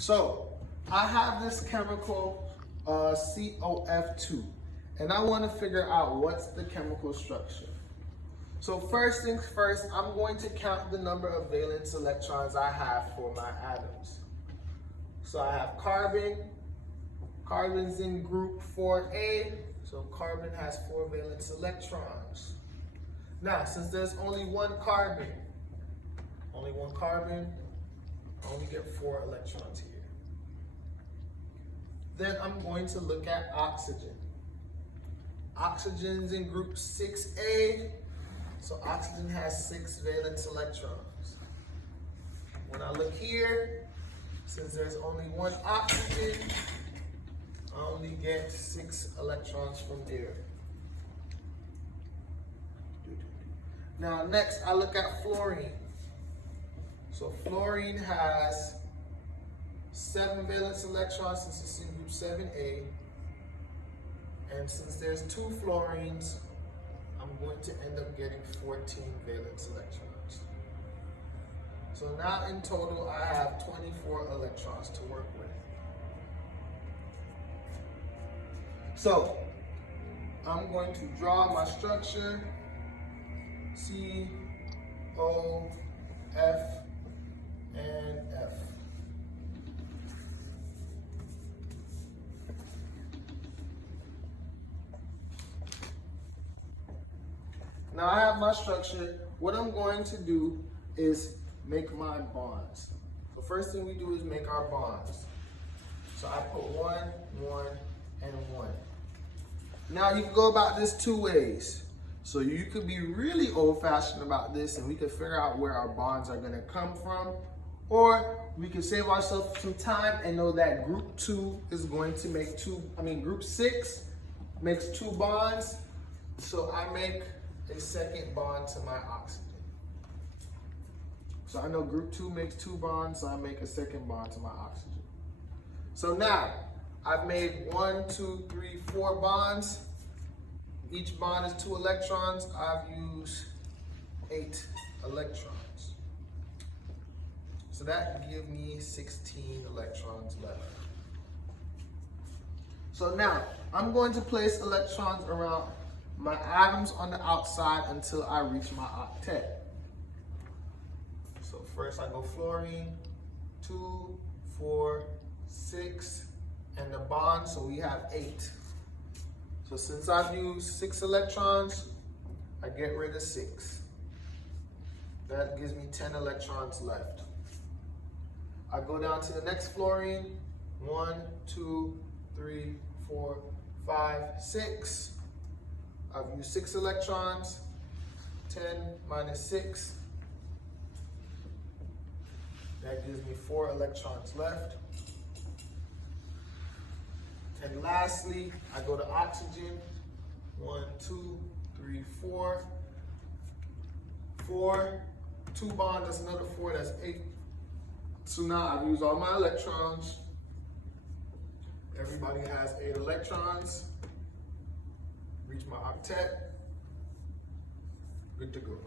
So I have this chemical COF2, and I want to figure out what's the chemical structure. So first things first, I'm going to count the number of valence electrons I have for my atoms. So I have carbon. Carbon's in group 4A, so carbon has 4 valence electrons. Now, since there's only one carbon, I only get 4 electrons here. Then I'm going to look at oxygen. Oxygen's in group 6A, so oxygen has 6 valence electrons. When I look here, since there's only one oxygen, I only get 6 electrons from there. Now next, I look at fluorine. So fluorine has 7 valence electrons since it's in group 7A. And since there's 2 fluorines, I'm going to end up getting 14 valence electrons. So now in total, I have 24 electrons to work with. So I'm going to draw my structure, C, O, F, and F. Now I have my structure. What I'm going to do is make my bonds. So first thing we do is make our bonds. So I put 1, 1, and 1. Now you can go about this 2 ways. So you could be really old-fashioned about this and we could figure out where our bonds are gonna come from. Or we can save ourselves some time and know that group 2 is going to make group 6 makes 2 bonds. So I make a second bond to my oxygen. So I know group 2 makes 2 bonds, so I make a second bond to my oxygen. So now, I've made 1, 2, 3, 4 bonds. Each bond is 2 electrons. I've used 8 electrons. So that gives me 16 electrons left. So now, I'm going to place electrons around my atoms on the outside until I reach my octet. So first I go fluorine, 2, 4, 6, and the bond, so we have 8. So since I've used 6 electrons, I get rid of 6. That gives me 10 electrons left. I go down to the next fluorine, 1, 2, 3, 4, 5, 6. I've used 6 electrons, 10 minus 6. That gives me 4 electrons left. And lastly, I go to oxygen, 1, 2, 3, 4. 4, 2 bonds, that's another 4, that's 8. So now I've used all my electrons. Everybody has 8 electrons. Reach my octet, good to go.